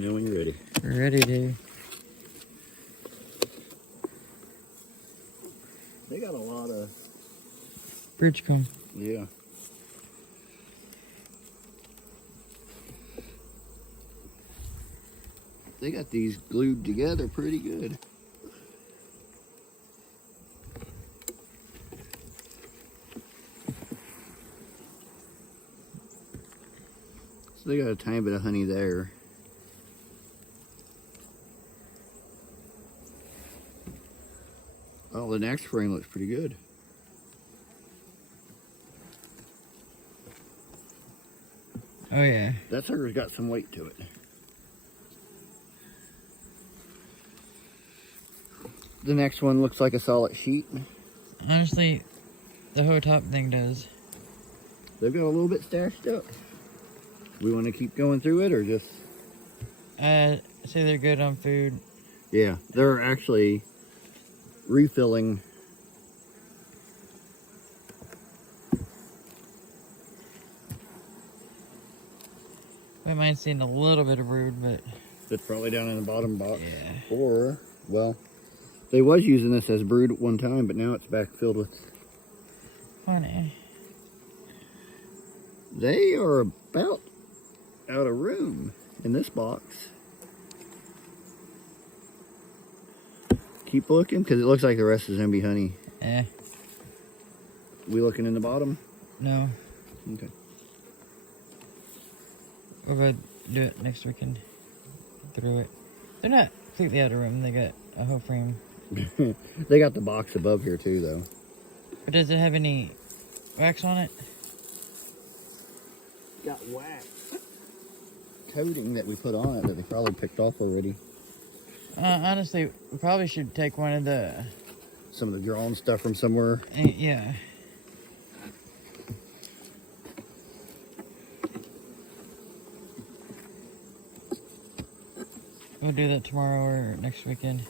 me know when you're ready. We're ready, dude. They got a lot of... Bridge comb. Yeah. They got these glued together pretty good. So they got a tiny bit of honey there. Oh, the next frame looks pretty good. Oh yeah. That sucker's got some weight to it. The next one looks like a solid sheet. Honestly, the whole top thing does. They've got a little bit stashed up. We want to keep going through it or just... Say they're good on food. Yeah, they're actually refilling. We might seem a little bit of brood, but... It's probably down in the bottom box. Yeah. Or, well, they was using this as brood at one time, but now it's back filled with... Funny. They are about out of room in this box. Keep looking, because it looks like the rest is going to be honey. Eh. We looking in the bottom? No. Okay. We'll go do it next weekend. Through it. They're not completely out of room. They got a whole frame. They got the box above here too, though. But does it have any wax on it? Got wax. Coating that we put on it that they probably picked off already. Honestly, we probably should take one of the... Some of the drawn stuff from somewhere. Yeah. We'll do that tomorrow or next weekend.